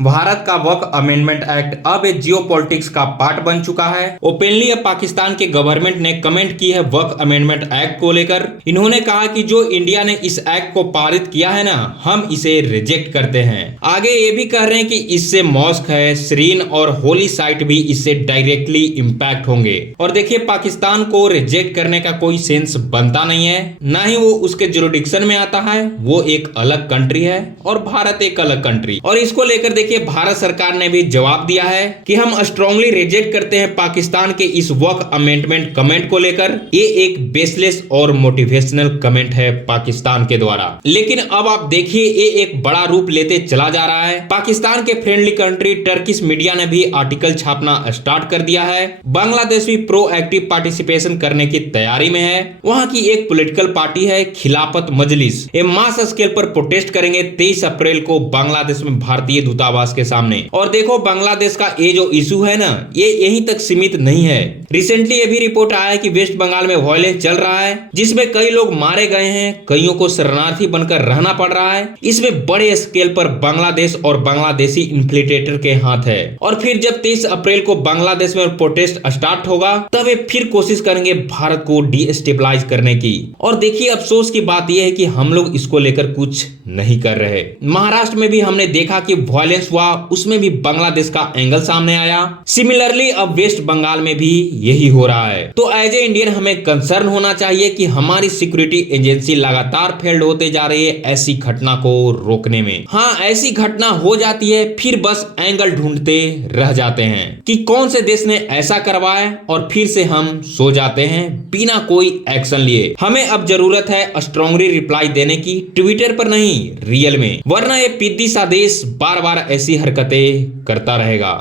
भारत का वक्फ amendment act अब एक जियोपॉलिटिक्स का पार्ट बन चुका है। ओपनली अब पाकिस्तान के गवर्नमेंट ने कमेंट की है वक्फ अमेंडमेंट एक्ट को लेकर। इन्होंने कहा कि जो इंडिया ने इस एक्ट को पारित किया है ना, हम इसे रिजेक्ट करते हैं। आगे ये भी कह रहे हैं कि इससे मॉस्क है, श्रीन और होली साइट भी इससे डायरेक्टली इंपैक्ट होंगे। और देखिए, पाकिस्तान को रिजेक्ट करने का कोई सेंस बनता नहीं है, ना ही वो उसके जुरिडिक्शन में आता है। वो एक अलग कंट्री है और भारत एक अलग कंट्री। और इसको लेकर देखिए, भारत सरकार ने भी जवाब दिया है कि हम स्ट्रांगली रिजेक्ट करते हैं पाकिस्तान के इस वक्फ अमेंडमेंट कमेंट को लेकर। ये एक बेसलेस और मोटिवेशनल कमेंट है पाकिस्तान के द्वारा। लेकिन अब आप देखिए, ये एक बड़ा रूप लेते चला जा रहा है। पाकिस्तान के फ्रेंडली कंट्री टर्किश मीडिया ने भी आर्टिकल छापना स्टार्ट कर दिया है। बांग्लादेश भी प्रोएक्टिव पार्टिसिपेशन करने की तैयारी में है। वहां की एक पॉलिटिकल पार्टी है खिलाफत मजलिस, ये मास स्केल पर प्रोटेस्ट करेंगे 23 अप्रैल को बांग्लादेश में भारतीय दूतावास के सामने। और देखो, बांग्लादेश का ये जो इशू है ना, ये यहीं तक सीमित नहीं है। रिसेंटली ये भी रिपोर्ट आया है कि वेस्ट बंगाल में वायलेंस चल रहा है, जिसमें कई लोग मारे गए हैं, कईयों को शरणार्थी बनकर रहना पड़ रहा है। इसमें बड़े स्केल पर बांग्लादेश और बांग्लादेशी इन्फ्लिट्रेटर के हाथ है। और फिर जब 23 अप्रैल को बांग्लादेश में प्रोटेस्ट स्टार्ट होगा, तब ये फिर कोशिश करेंगे भारत को डिस्टेबलाइज करने की। और देखिए, अफसोस की बात यह है कि हम लोग इसको लेकर कुछ नहीं कर रहे। महाराष्ट्र में भी हमने देखा कि वायलेंस हुआ, उसमें भी बांग्लादेश का एंगल सामने आया। सिमिलरली अब वेस्ट बंगाल में भी यही हो रहा है। तो एज ए इंडियन हमें कंसर्न होना चाहिए कि हमारी सिक्योरिटी एजेंसी लगातार फेल्ड होते जा रही है ऐसी घटना को रोकने में। हाँ, ऐसी घटना हो जाती है, फिर बस एंगल ढूंढते रह जाते हैं कि कौन से देश ने ऐसा करवाया, और फिर से हम सो जाते हैं बिना कोई एक्शन लिए। हमें अब जरूरत है स्ट्रांगली रिप्लाई देने की, ट्विटर पर नहीं, रियल में, वरना ये पिद्दी सा देश बार बार ऐसी हरकतें करता रहेगा।